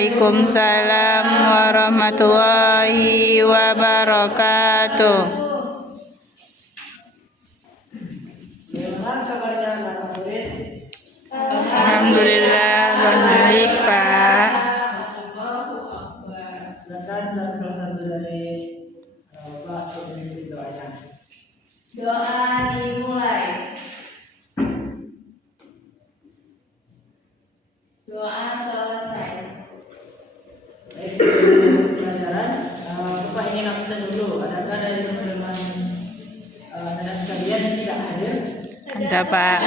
Waalaikumsalam warahmatullahi wabarakatuh. Bagaimana kabarnya anak murid? Alhamdulillah baik Pak. Silakan salah satu dari Bapak untuk memimpin doanya. Doa dimulai. Doa selesai. Baik, sebelum pelajaran, Bapak ingin absen dulu. Adakah dari teman-teman saudara sekalian yang tidak hadir? Ada Pak.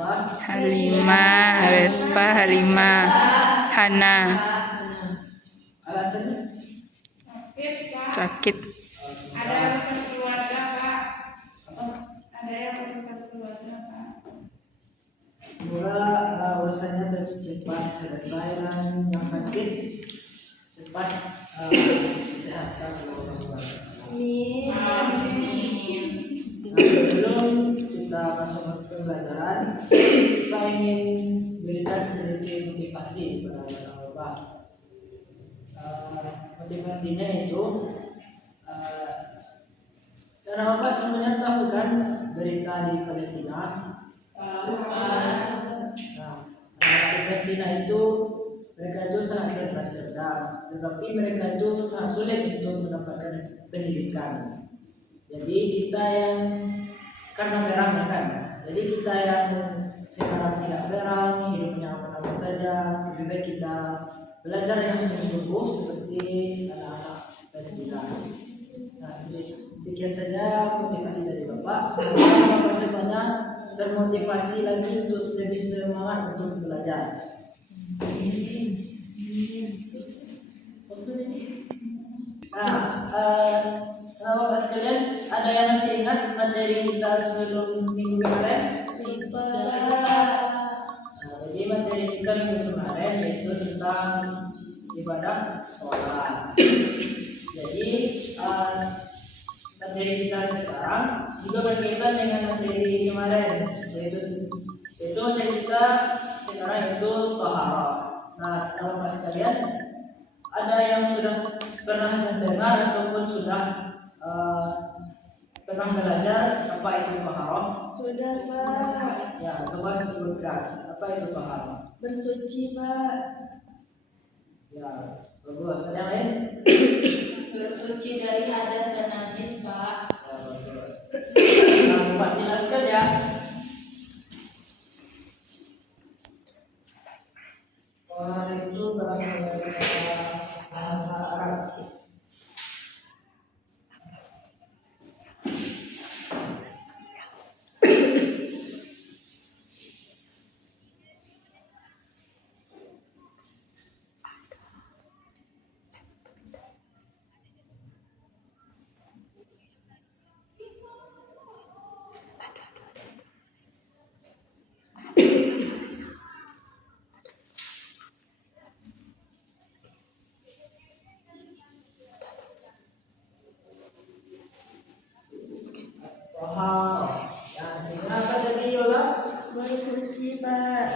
Bapak, Halimah, Vespa, Halimah, Hana alasannya? sakit. Ada urusan keluarga, Pak. Ada yang urusan keluarga, Pak. Semoga urusannya cepat selesai dan yang sakit cepat disehatkan oleh Allah SWT. Amin. Sebelum kita masuk ke pelajaran, kita ingin berikan sedikit motivasi kepada anak Bapak. Motivasinya itu, karena Bapak semuanya tahu kan berita di Palestina. Nah, di Palestina itu mereka itu sangat cerdas, tetapi mereka itu sangat sulit untuk mendapatkan pendidikan. Jadi kita yang karena berang kan, jadi kita yang sekarang tidak berang, hidupnya aman-aman saja, lebih baik kita belajar yang sungguh-sungguh seperti anak-anak Palestina. Nah, sekian saja motivasi dari Bapak. Semoga Bapak semuanya termotivasi lagi untuk lebih semangat untuk belajar. Nah, Bapak sekalian, ada yang masih ingat materi kita sebelum minggu kemarin? Jadi materi kita minggu kemarin yaitu tentang ibadah sholat. Jadi materi kita sekarang juga berkaitan dengan materi kemarin, yaitu materi kita sekarang itu taharah. Nah, Bapak sekalian, ada yang sudah pernah mendengar ataupun sudah pernah belajar apa itu taharah? Sudah, Pak. Ya, coba sebutkan apa itu taharah. Bersuci, Pak. Ya, bagus. Ada yang lain? Bersuci dari hadas dan najis, Pak. Ya, bagus. Nah, Bapak jelaskan ya. Taharah itu berasal dari bahasa Arab. Taharah. Ya, kenapa tadi Yola? Bersuci, Pak.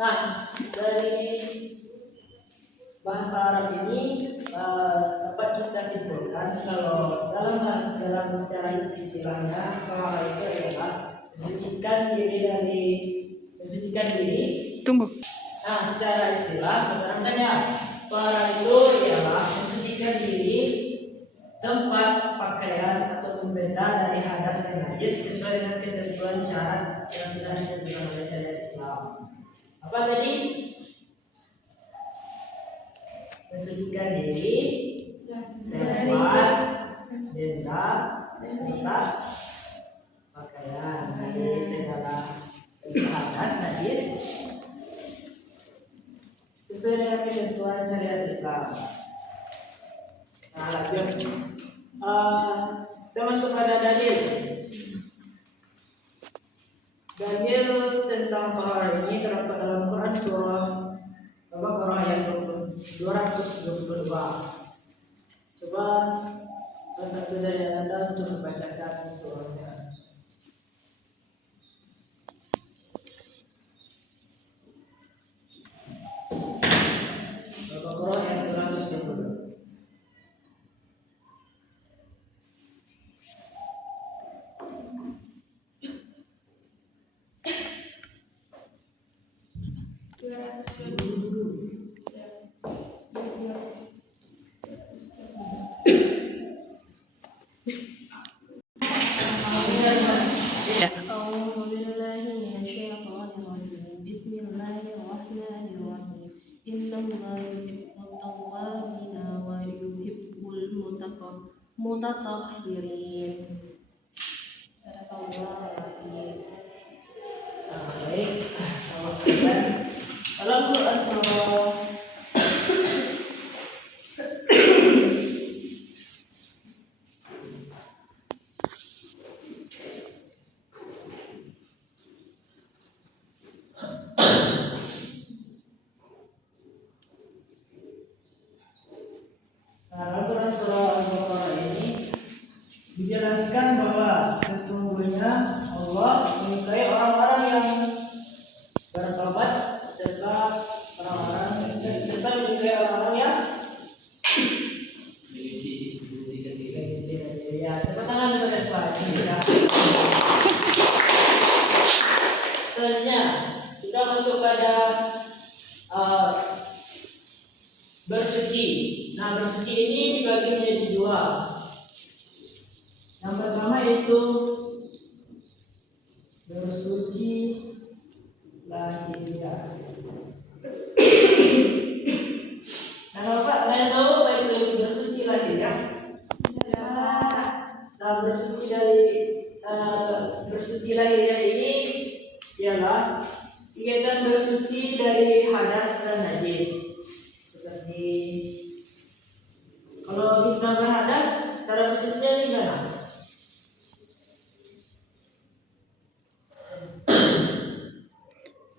Nah, dari bahasa Arab ini dapat kita simpulkan kalau dalam secara istilahnya taharah itu adalah mensucikan diri. Tunggu. Nah, secara istilah menerangkannya taharah itu ialah mensucikan diri, tempat, pakaian ataupun benda dari hadas dan najis sesuai dengan ketentuan syarat yang sudah ditentukan oleh syariat Islam. Apa tadi? Mensucikan diri, tempat, benda, serta pakaian dari segala hadas najis sesuai dengan ketentuan syariat Islam. Nah, lanjut. Kita masuk pada dalil. Dalil tentang taharah ini terdapat dalam Quran surah Al-Baqarah ayat 222. Coba salah satu dari Anda untuk membacakan surahnya. mutatahhirin. Sadaqallahu al-azim. Baik. Kalau kalian Al-Quran surah Al-Quran surah Al-Baqarah ini dijelaskan bahwa sesungguhnya Allah menyukai orang-orang yang bertobat serta menyukai orang-orang yang ya, tepuk tangan untuk Pak. Ya. Selanjutnya kita masuk pada bersuci. Nah, bersuci ini dibagi menjadi dua. Yang pertama itu bersuci lahiriah. Nah, kalau Pak, kalian tahu apa itu bersuci lahiriah? Nah, bersuci lahiriah ini ialah kegiatan bersuci dari hadas dan najis. Seperti kalau kita berhadas, cara bersucinya gimana?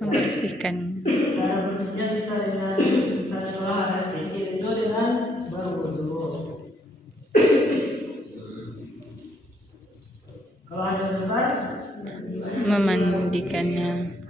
Membersihkan. Cara bersucinya bisa dengan misalnya kalau hadas kecil itu dengan berwudu. Kalau hadas besar, Memandikannya.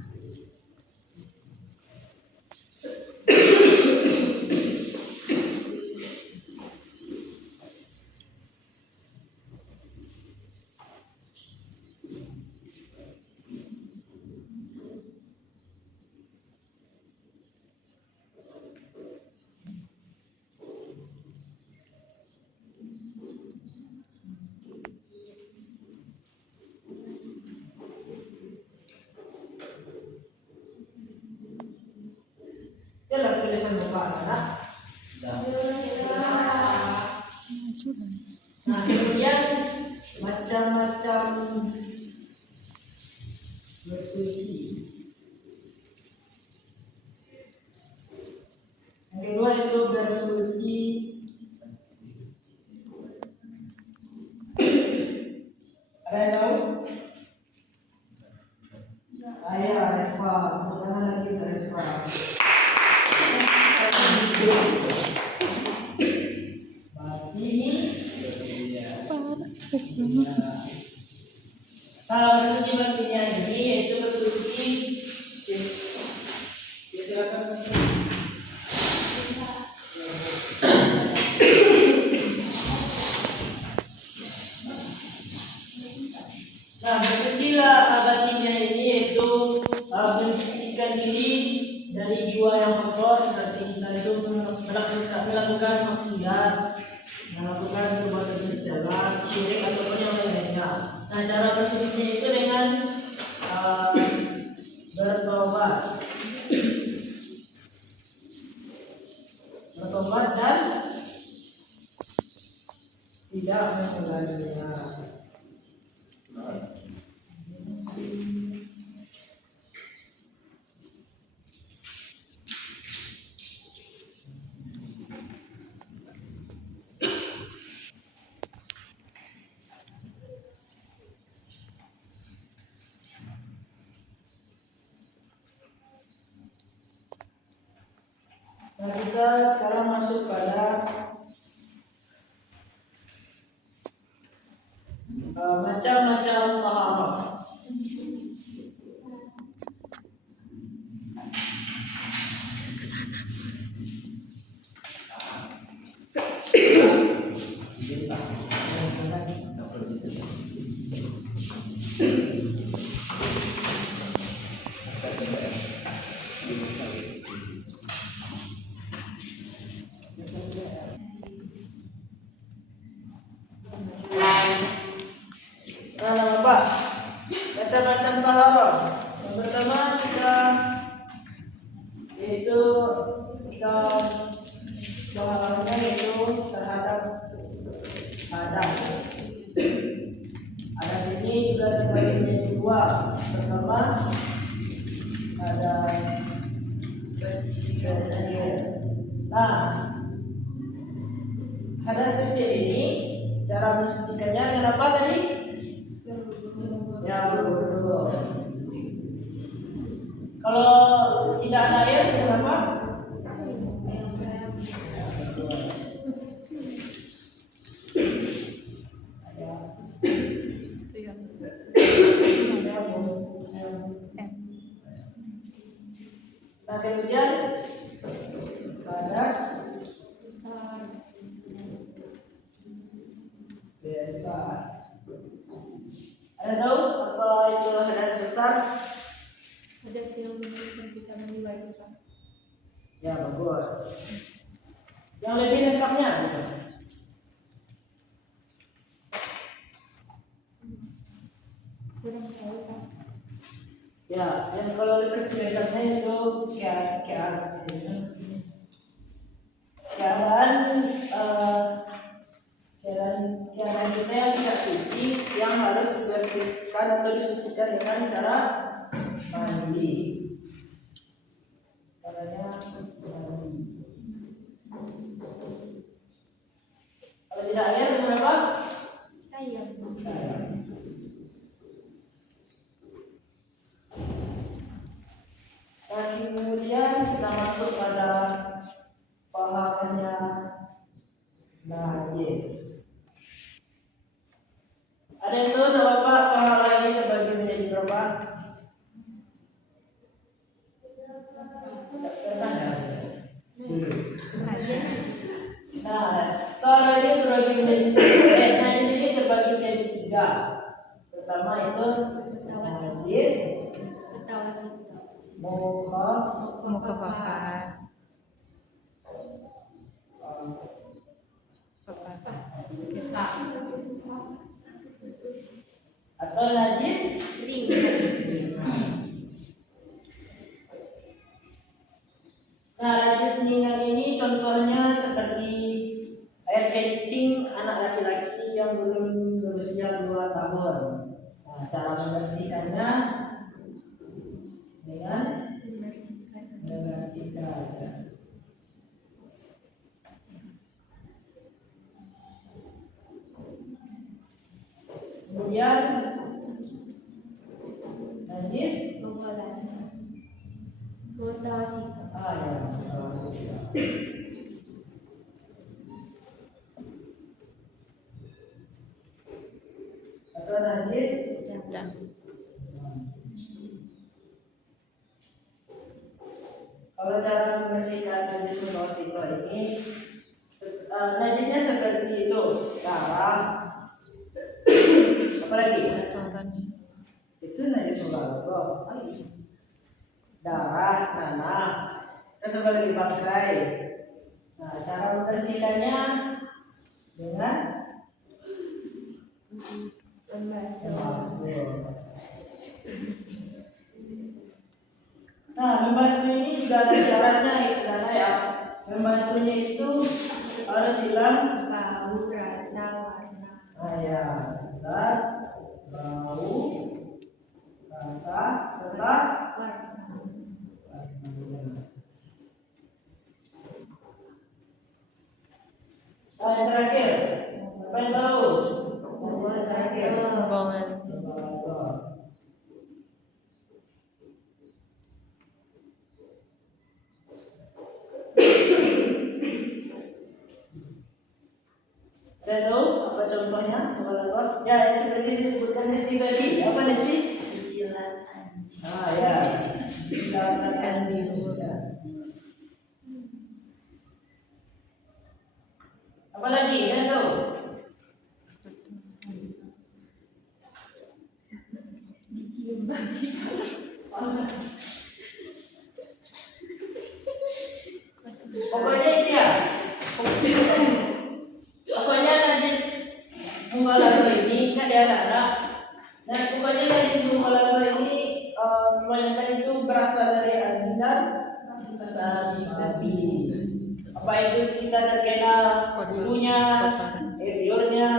jelas tulisan Bapak, nah? Nah, kemudian macam-macam bersuci. Yang kedua itu bersuci ada yang tahu? Ayah respon, pertama lagi respon. Kalau bersuci batinnya ini yaitu bersuci silakan. Nah, bersucilah batinnya ini yaitu mensucikan diri dari jiwa yang kotor seperti kita itu melakukan maksiat, melakukan perbuatan bersalah, syirik ataupun yang lainnya. Nah, cara bersucinya itu dengan bertobat dan tidak mengulanginya. Nah, kita sekarang masuk pada macam-macam taharah. Nah, apa? Macam-macam taharah. Yang pertama kita taharahnya yaitu terhadap Ada. Ada sini juga terbagi menjadi dua. Pertama ada kecil. Nah, hadas kecil ini cara mensucikannya kenapa tadi? Ya betul. Kalau tidak ada air kenapa? Itu ya. Nah kemudian hadas besar. Ada tahu apa itu hadas besar? Ada yang kita menilai Pak. Ya bagus. Yang lebih lengkapnya gitu. Kurang tahu Pak. Ya, yang kalau lebih lengkapnya itu keadaan kita yang tidak suci yang harus dibersihkan atau disucikan dengan cara mandi. Caranya mandi. Kalau tidak air berapa? Ayam. Dan kemudian kita masuk pada pahamnya najis. Ada yang tahu berapa pahala ini terbagi menjadi berapa? Tidak pernah ya? Nah, pahala ini terbagi menjadi najis ini terbagi menjadi tiga. Pertama itu najis, Mukhaffafat. atau najis Nah, najis ringan ini contohnya seperti air kencing anak laki-laki yang belum berusia 2 tahun. Nah, cara membersihkannya dengan sikat. Kemudian najis atau najis Sedang. Kalau cara membersihkan najis mutawasito ini najisnya seperti itu, darah, apalagi Kotoran. itu najis mutawasito, darah, tanah, terus apa lagi bangkai. Nah, cara membersihkannya dengan membasuh. Nah, membasuh ini juga ada syaratnya ya. Membasuhnya itu harus hilang bau, rasa, warna. ya, zat, bau, rasa, serta Warna. Nah, yang terakhir, siapa yang tahu? Yang terakhir. Bawel. Ada tahu apa contohnya? Coba lihat. Ya, seperti disebutkan Nesti tadi. Apa Nesti? Jilat anjing. Ah ya, silakan disebutkan. Apa lagi? Ada tahu? Dicium babi. Pokoknya itu ya. Pokoknya najis mubalaghah ini kan dia anak. Dan pokoknya najis mubalaghah ini kebanyakan itu berasal dari anjing dan babi. Apa itu kita terkena bulunya, liurnya,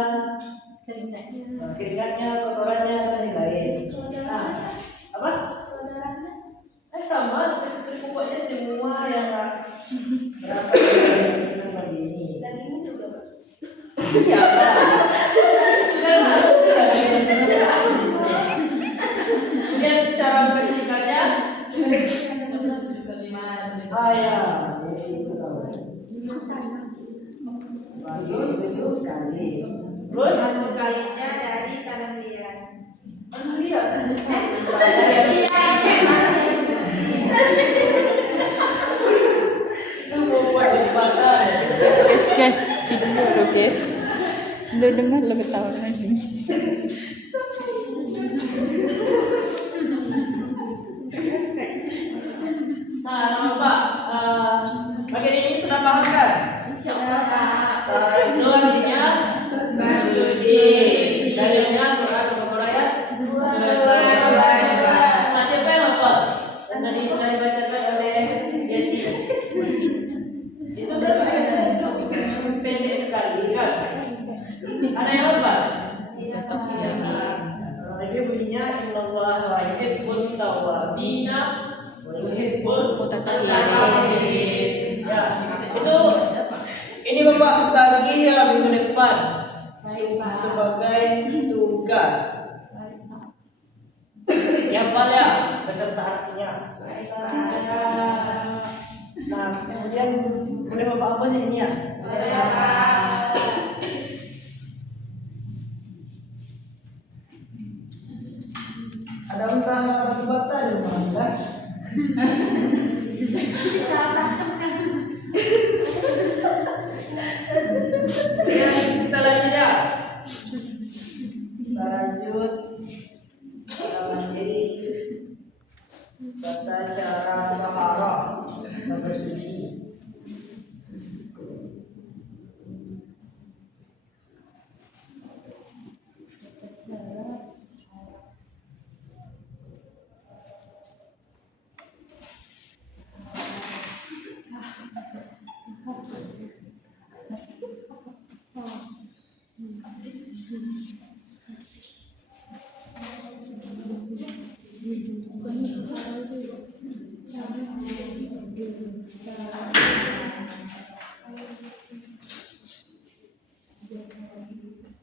Keringatnya, kotorannya akan dilain. Nah, apa? Sama secukupnya semua yang berasal dari tempat ini. Ya, kemudian cara membersihkannya, ya, itu tahu. Masuk 7 kali. Terus Satu kalinya dari tangan dia. lihat. Itu mau buat jembatan. Guys, video dulu guys. Udah dengar lo ketawa lagi. Nah, Pak, bagian ini sudah paham kan? Itu artinya Bersuci. dalilnya Quran berapa ayat? 2. Nah, siapa yang hafal? Dan tadi sudah dibacakan oleh Yesi. Itu kan pendek sekali kan? Ada yang hafal? Kalau lagi bunyinya Innallaha yuhibbut tawwabina wa yuhibbul mutatahhirin. Ya, itu ini Bapak tagih ya minggu depan sebagai tugas. Dihafal ya beserta artinya. Nah, kemudian boleh Bapak apa sih ini ya? Ada usaha batu-bata di rumah kan? Ya, kita lanjut ya. Kita lanjut. Kita mandiri. Tata cara taharah dan bersuci.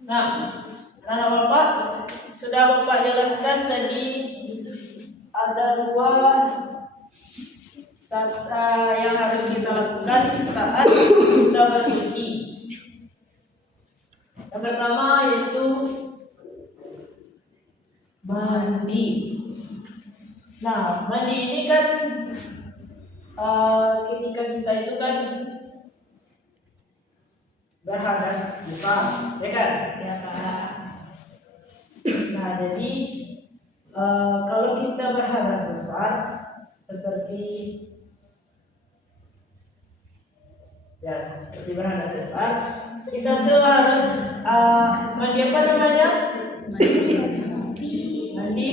Nah, anak Bapak sudah Bapak jelaskan tadi ada 2 kata yang harus kita lakukan saat kita bersuci. Yang pertama yaitu mandi. Nah, mandi ini kan ketika kita itu kan berhadas besar, ya kan? Ya, Pak. Nah, jadi kalau kita berhadas besar seperti berhadas besar, kita tuh harus mandi apa namanya? Mandi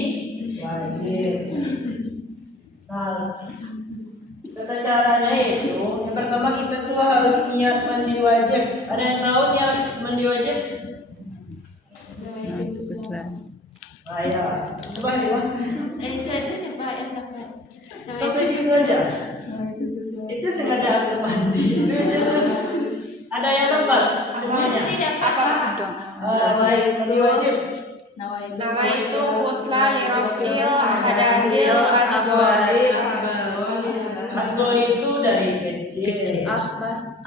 wajib. Nah, tata caranya itu yang pertama kita tuh harus niat mandi wajib. Ada yang tahu niat mandi wajib? Ah ya, coba ya. Itu aja nih Pak yang dapat. Sampai gitu aja. Itu sengaja aku mandi. Ada yang nampak? Mesti dapat Pak. Mandi wajib. Nama itu Husla Lirofil Hadazil Asgori. Asgori itu dari kecil. Akbar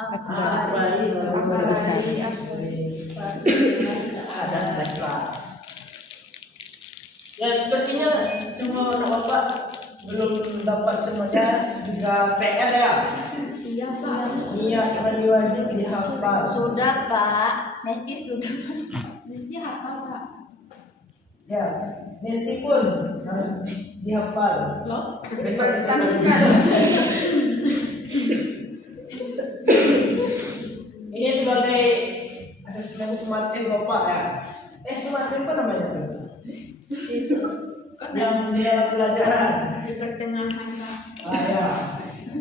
besar. Ada besar. Ya sepertinya semua anak bapak belum dapat semuanya juga PR ya. Iya Pak. Iya mandi wajib dihafal. Sudah Pak, Nesti sudah. Mesti hafal Pak. Ya, Nesti pun harus dihafal. Loh? Besok bisa. Ini sebagai asesmen sumatif bapak ya. Sumatif apa namanya tuh? Itu yang di dalam pelajaran. Di pertengahan Pak. Ya,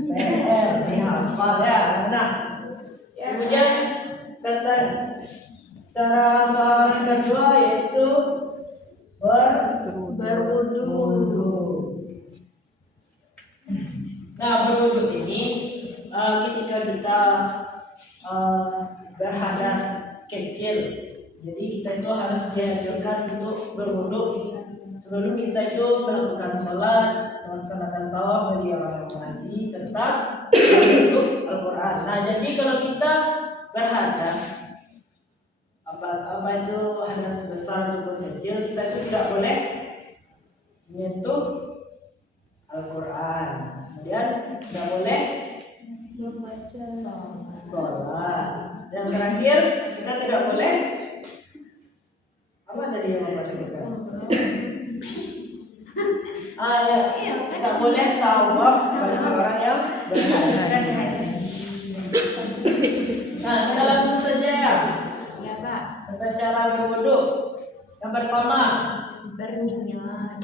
PR dihafal ya. Nah, kemudian tata Cara yang kedua yaitu Berwudu. Nah, berwudu ini ketika kita berhadas kecil, jadi kita itu harus dianjurkan untuk berwudu sebelum kita itu melakukan sholat, melaksanakan tawaf bagi orang yang haji serta untuk Al-Quran. Nah, jadi kalau kita berhadas apa itu hadas besar ataupun kecil, kita itu tidak boleh menyentuh Al-Quran, kemudian tidak boleh Membaca sholat, dan terakhir kita tidak boleh apa tadi yang Bapak sebutkan? Ya, tidak boleh tawaf bagi orang yang berhadas. Nah, kita langsung saja ya. Ya Pak. Tata cara berwudu. Yang pertama, Berniat.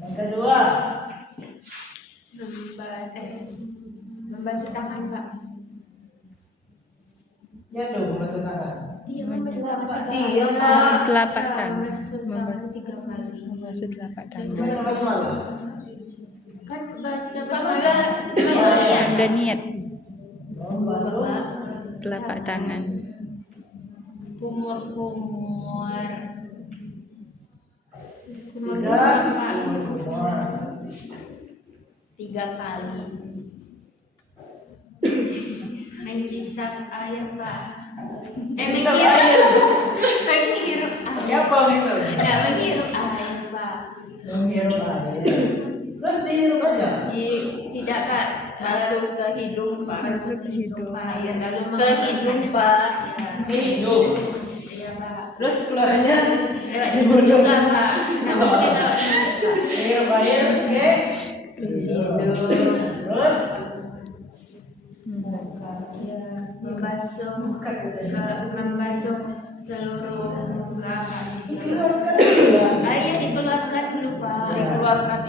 yang kedua, Membasuh tangan Pak. ya tuh membasuh tangan. Iya, membasuh tangan Iya, Pak. Telapak tangan. Membasuh tangan 3 kali. Membasuh telapak Itu tangan. kan pas malam. Kan baca Kan udah Udah niat Membasuh telapak tangan. kumur. tiga, Pak. kumur. 3 kali. Menghisap air Pak. Hisap air. Menghirup air. Siapa maksudnya? Tidak menghirup air Pak. Menghirup air. Terus dihirup aja. Tidak Pak. Masuk ke hidung Pak. Masuk ke hidung. Air lalu ke hidung Pak. Ke hidung. Iya Pak. Terus keluarnya Lewat hidung juga Pak. Nah, mungkin lewat hirup air ke hidung. Terus Ya, membasuh seluruh muka. Air dikeluarkan dulu Pak. Dikeluarkan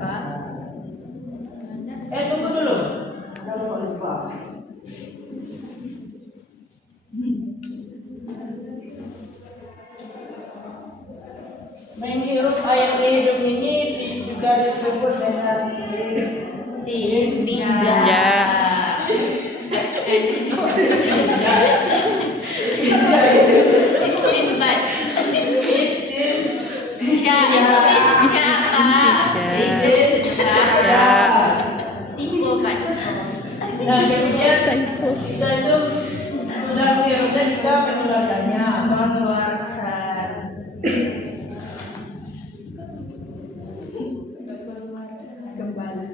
Pak. tunggu dulu. Kalau lupa. Menghirup air di hidung ini juga disebut dengan Tinja. Istinbat. Tipu Pak. Nah, kemudian Typo. kita itu sudah menghirup dan kita mengeluarkannya. Mengeluarkan. Kembali.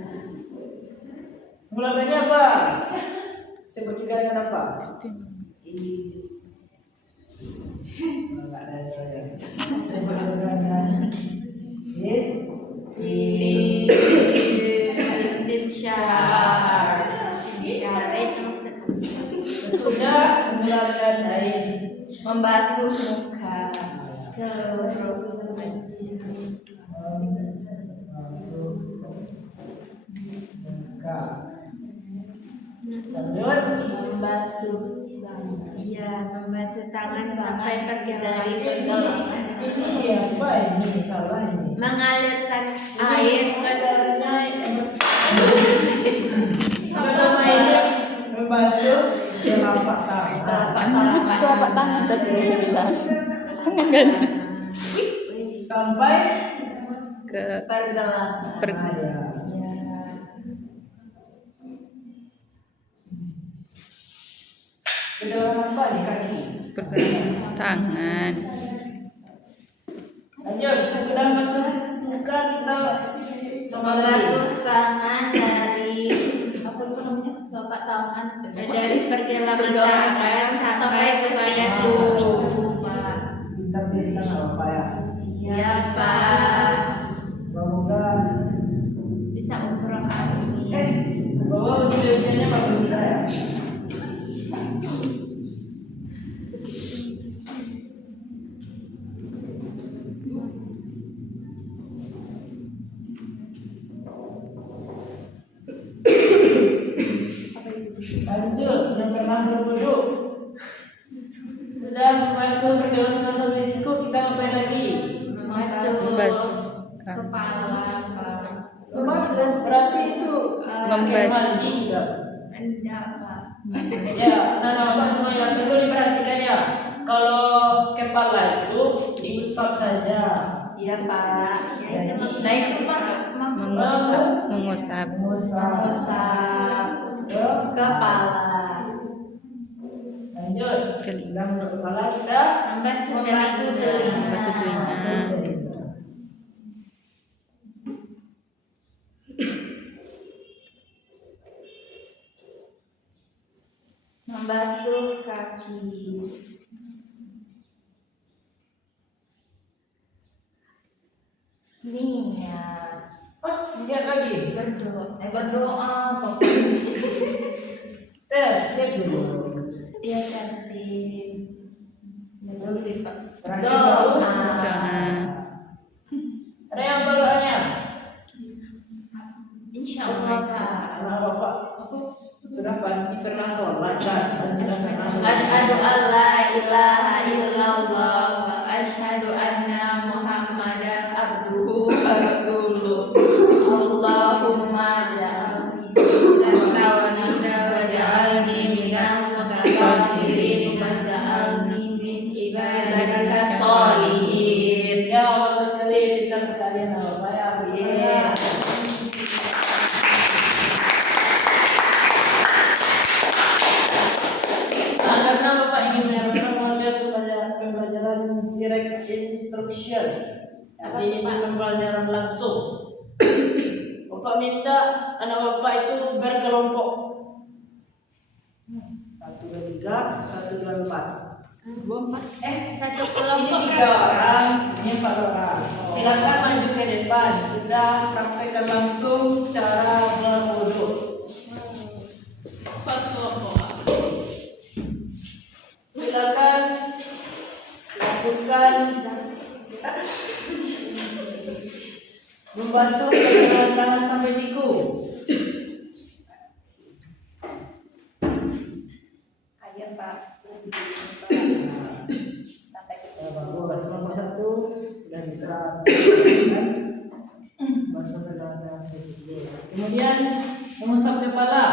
Mengeluarkannya apa? Sebut juga dengan apa? Sudah mengeluarkan air. Membasuh muka seluruh wajah. Membasuh. Iya, membasuh tangan sampai pergi dari pergelangan. Ini apa ini salah ini? Mengalirkan air ke Pertama ini membasuh telapak tangan. Telapak tangan tadi dia bilang. Tangan kan. Sampai Ke pergelangan. ya. Kedalaman apa nih kaki? pergelangan tangan. Lanjut, sesudah masuk muka kita Membasuh tangan dari apa itu namanya? Telapak tangan dari pergelangan tangan sampai ke susu. Pak. bintang-bintang apa ya? Iya Pak. Semoga Bisa umroh hari. bawa ujiannya bagus juga ya. Apa itu? masuk yang pernah berwudu sudah masuk ke dalam masa risiko, kita ngapain lagi? Membasuh Membasuh. kepala, Pak. Membasuh berarti itu Membasuh. kayak mandi enggak? Enggak, Pak. Ya, nah Bapak semua yang perlu diperhatikan ya. Kalau kepala itu diusap saja. Iya, Pak. Ya, itu maksudnya. Nah, itu maksudnya Mengusap. mengusap kepala. Lanjut. Telinga. Sudah masuk kepala, kita Membasuh telinga. Membasuh telinga. Membasuh kaki. Niat. Lihat lagi. Berdoa, Bapak. Tes, lihat dulu. Dia cantik. Terus terakhir Doa. baru. Ada yang berdoanya? Insya Allah, Pak. Karena Bapak sudah pasti pernah sholat kan? Sudah pernah sholat. Asyhadu an la ilaha illallah wa asyhadu anna Muhammadan abduhu wa rasuluh. Allahumma ja'alni minal wa ja'alni minal mutatahhirin wa ja'alni min ibadika sholihin. Ya, bagus sekali kita sekalian Bapak ya. Iya. Nah, karena Bapak ingin menyampaikan model pembelajaran direct instruction, artinya itu pembelajaran langsung. Bapak minta anak Bapak itu berkelompok. 1, 2, 3, 1, 2, 4. Satu Ini kelompok 3 orang, ini 4 orang. Silakan maju ke depan. Kita praktekkan langsung cara berwudu. Silakan lakukan membasuh pergelangan tangan sampai siku. Ayo, Pak. Ya, bagus. Nomor 1 sudah bisa basuh pergelangan tangan sampai siku. Kemudian mengusap kepala.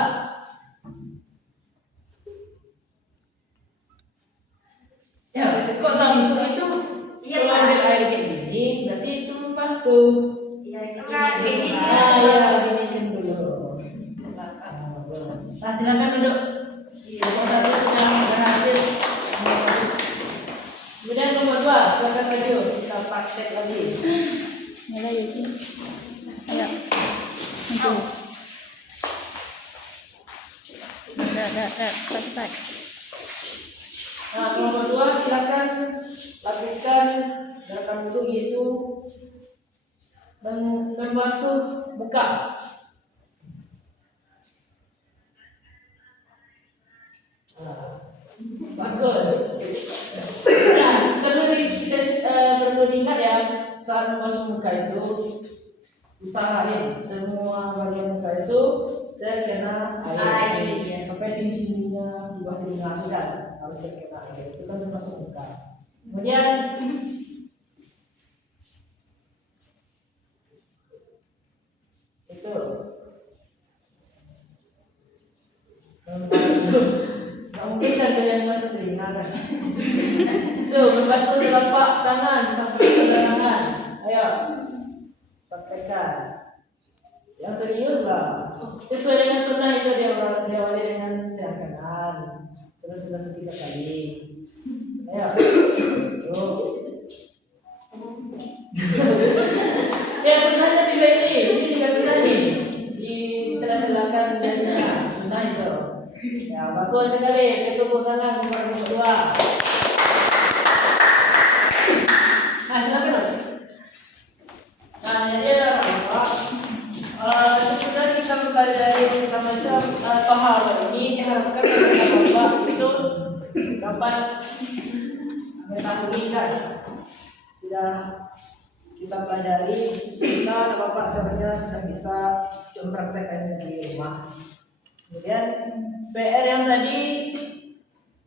Ya, kok langsung itu Iya, kalau Pak. ambil air kayak gini, berarti itu basuh. Iya, Enggak, ini bisa. Nah, ya, gini kan dulu. Nah, silakan duduk. Nomor 1 sudah berhasil. Kemudian nomor 2, silakan maju. Kita praktek lagi. Nyala ya sih. Ayo. Maju. Dah. Cepat. Nah, nomor 2 silakan lakukan gerakan duduk yaitu membasuh muka. Bagus. Nah, perlu diingat ya, saat membasuh muka itu usahain semua bagian muka itu terkena air. Iya. Sampai sini-sininya di bawah telinga kan harus terkena air. Itu kan termasuk muka. Kemudian itu membasuh. Nggak mungkin kan kalian masuk telinga kan? Tuh, membasuh telapak tangan sampai ke tangan. Ayo, praktekkan. Yang serius lah. Sesuai dengan sunnah itu diawali dengan tangan kanan. Terus membasuh 3 kali. Ayo, tuh. Ya sunnahnya juga ini juga sunnah nih. Diselah-selahkan jadinya sunnah itu. Ya bagus sekali, itu tepuk tangan nomor 2. Nah silakan. Nah jadi Pak, sesudah kita mempelajari macam-macam tohara ini diharapkan Bapak itu dapat mengetahui kan sudah kita pelajari, kita Bapak sebenarnya sudah bisa mempraktekkannya di rumah. Kemudian PR yang tadi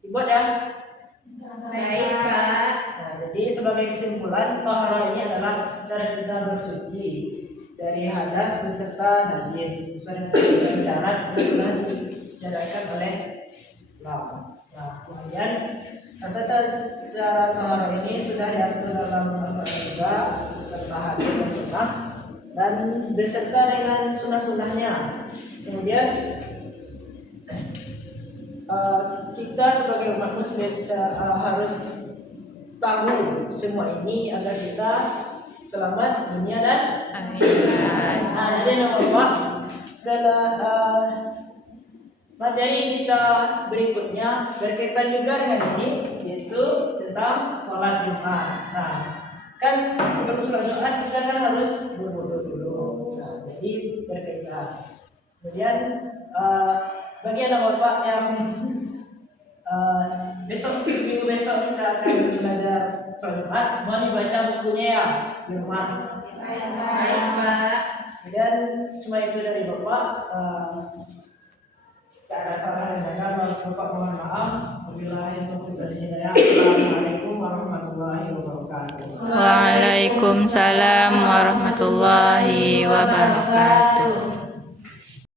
dibuat ya. Baik, Pak. Nah, jadi sebagai kesimpulan, tohara ini adalah cara kita bersuci dari hadas beserta najis sesuai dengan syarat yang telah disyaratkan oleh Islam. Nah, kemudian tata cara tohara ini sudah diatur dalam Al-Quran juga serta hadis dan sunnah dan beserta dengan sunnah-sunnahnya. Kemudian kita sebagai umat muslim harus tahu semua ini agar kita selamat dunia dan akhirat. Nah, jadi nama segala materi kita berikutnya berkaitan juga dengan ini, yaitu tentang sholat Jumat. Nah, kan sebelum sholat Jumat kita kan harus berwudu dulu. Nah, jadi berkaitan. Kemudian bagi anak bapak yang minggu besok kita akan belajar sholat Jumat, mohon dibaca bukunya ya di rumah. Baik, Pak. Dan semua itu dari bapak. Tidak ada salah yang benar, bapak mohon maaf. Wabillahi taufiq wal hidayah. Assalamualaikum warahmatullahi wabarakatuh. Waalaikumsalam warahmatullahi wabarakatuh.